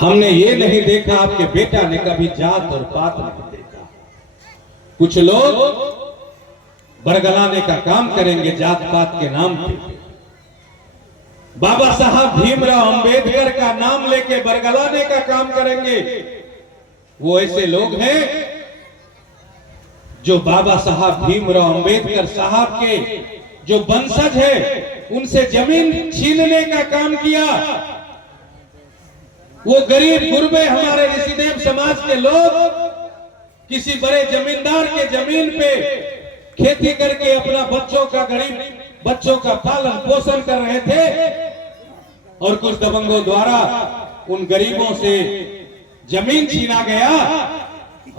हमने ये नहीं देखा, आपके बेटा ने कभी जात और पात नहीं देखा। कुछ लोग बरगलाने का काम करेंगे जात पात के नाम पे। बाबा साहब भीमराव अंबेडकर का नाम लेके बरगलाने का काम करेंगे। वो ऐसे लोग हैं जो बाबा साहब भीमराव अंबेडकर साहब के जो वंशज है उनसे जमीन छीनने का काम किया। वो गरीब गुरबे हमारे ऋषिदेव समाज के लोग किसी बड़े जमींदार के जमीन पे खेती करके अपना गरीब बच्चों का पालन पोषण कर रहे थे और कुछ दबंगों द्वारा उन गरीबों से जमीन छीना गया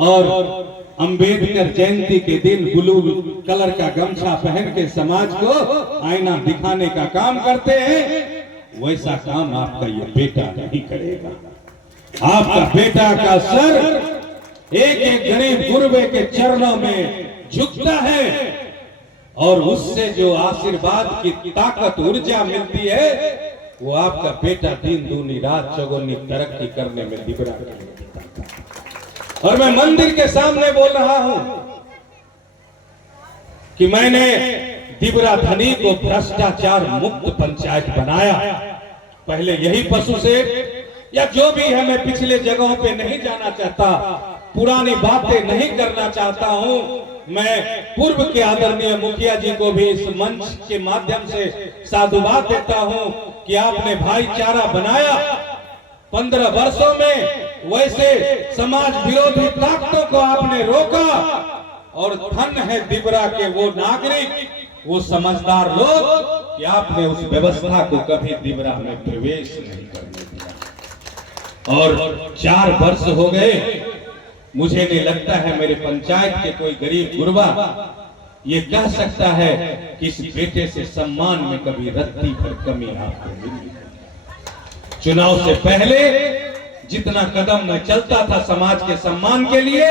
और अंबेडकर जयंती के दिन ब्लू कलर का गमछा पहन के समाज को आईना दिखाने का काम करते हैं। वैसा काम आपका ये बेटा नहीं करेगा। आपका बेटा का सर एक एक गरीब गुरबे के चरणों में झुकता है और उससे जो आशीर्वाद की ताकत ऊर्जा मिलती है वो आपका बेटा दिन दूनी रात चौगुनी तरक्की करने में दिबरा करता। और मैं मंदिर के सामने बोल रहा हूं कि मैंने दिबरा धनी को भ्रष्टाचार मुक्त पंचायत बनाया। पहले यही पशु से या जो भी है, मैं पिछले जगहों पे नहीं जाना चाहता, पुरानी बातें नहीं करना चाहता हूं। मैं पूर्व के आदरणीय मुखिया जी को भी इस मंच के माध्यम से साधुवाद देता हूं कि आपने भाईचारा बनाया 15 वर्षों में। वैसे समाज विरोधी ताकतों को आपने रोका और धन है दिबरा के वो नागरिक, वो समझदार लोग कि आपने उस व्यवस्था को कभी दिबरा में प्रवेश नहीं करने दिया। और 4 वर्ष हो गए, मुझे नहीं लगता है मेरे पंचायत के कोई गरीब गुरबा ये कह सकता है कि इस बेटे से सम्मान में कभी रत्ती भर कमी आपको मिली। चुनाव से पहले जितना कदम मैं चलता था समाज के सम्मान के लिए,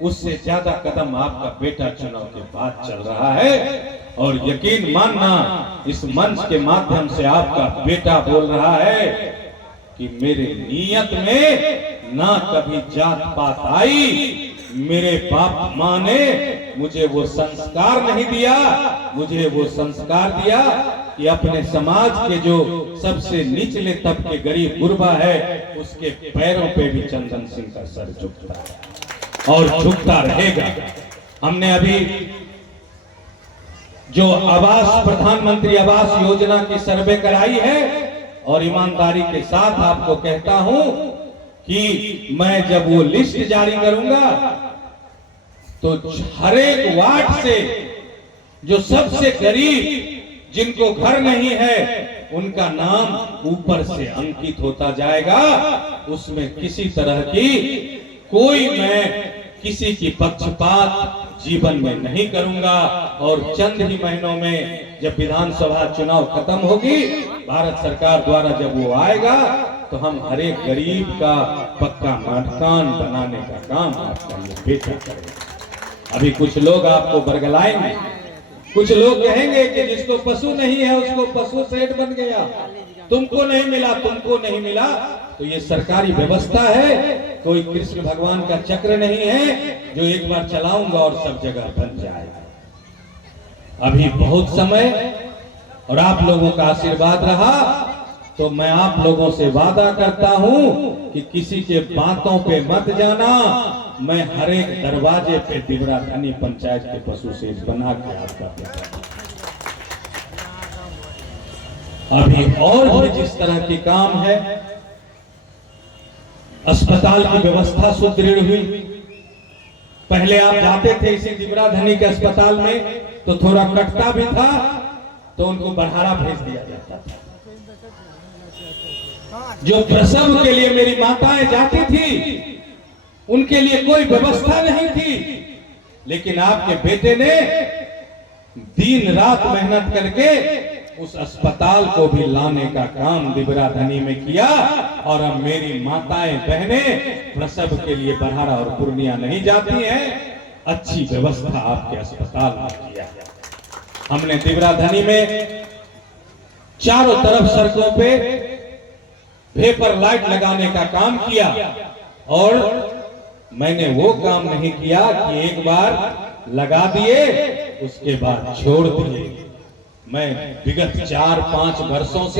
उससे ज्यादा कदम आपका बेटा चुनाव के बाद चल रहा है। और यकीन मानना, इस मंच के माध्यम से आपका बेटा बोल रहा है कि मेरे नियत में ना कभी जात पात आई। मेरे बाप माँ ने मुझे वो संस्कार नहीं दिया, मुझे वो संस्कार दिया कि अपने समाज के जो सबसे निचले तबके गरीब गुरबा है उसके पैरों पे भी चंदन सिंह का सर झुकता है और झुकता रहेगा। हमने अभी जो आवास प्रधानमंत्री आवास योजना की सर्वे कराई है और ईमानदारी के साथ आपको कहता हूं कि मैं जब वो लिस्ट जारी करूंगा तो हर एक वार्ड से जो सबसे गरीब जिनको घर नहीं है उनका नाम ऊपर से अंकित होता जाएगा। उसमें किसी तरह की कोई मैं किसी की पक्षपात जीवन में नहीं करूंगा। और चंद ही महीनों में जब विधानसभा चुनाव खत्म होगी, भारत सरकार द्वारा जब वो आएगा तो हम हर एक गरीब का पक्का मकान बनाने का काम आपका ये बेटा करेगा। अभी कुछ लोग आपको बरगलाएंगे, कुछ लोग कहेंगे कि जिसको पशु नहीं है उसको पशु सेठ बन गया, तुमको नहीं मिला, तुमको नहीं मिला। तो ये सरकारी व्यवस्था है, कोई कृष्ण भगवान का चक्र नहीं है जो एक बार चलाऊंगा और सब जगह बन जाएगा। अभी बहुत समय और आप लोगों का आशीर्वाद रहा तो मैं आप लोगों से वादा करता हूं कि किसी के बातों पे मत जाना। मैं हर एक दरवाजे पे दिबरा धनी पंचायत के पशु सेठ बना के आपका अभी और भी जिस तरह के काम है, अस्पताल की व्यवस्था सुदृढ़ हुई। पहले आप जाते थे इसी दिबरा धनी के अस्पताल में तो थोड़ा कटता भी था तो उनको बढ़ारा भेज दिया जाता था। जो प्रसव के लिए मेरी माताएं जाती थी उनके लिए कोई व्यवस्था नहीं थी, लेकिन आपके बेटे ने दिन रात मेहनत करके उस अस्पताल को भी लाने का काम दिबरा धनी में किया। और अब मेरी माताएं बहनें प्रसव के लिए बरहारा और पूर्णिया नहीं जाती हैं, अच्छी व्यवस्था आपके अस्पताल में किया। हमने दिबरा धनी में चारों तरफ सड़कों पे वेपर लाइट लगाने का काम किया, और मैंने वो काम नहीं किया कि एक बार लगा दिए उसके बाद छोड़ दिए। मैं विगत 4-5 वर्षों से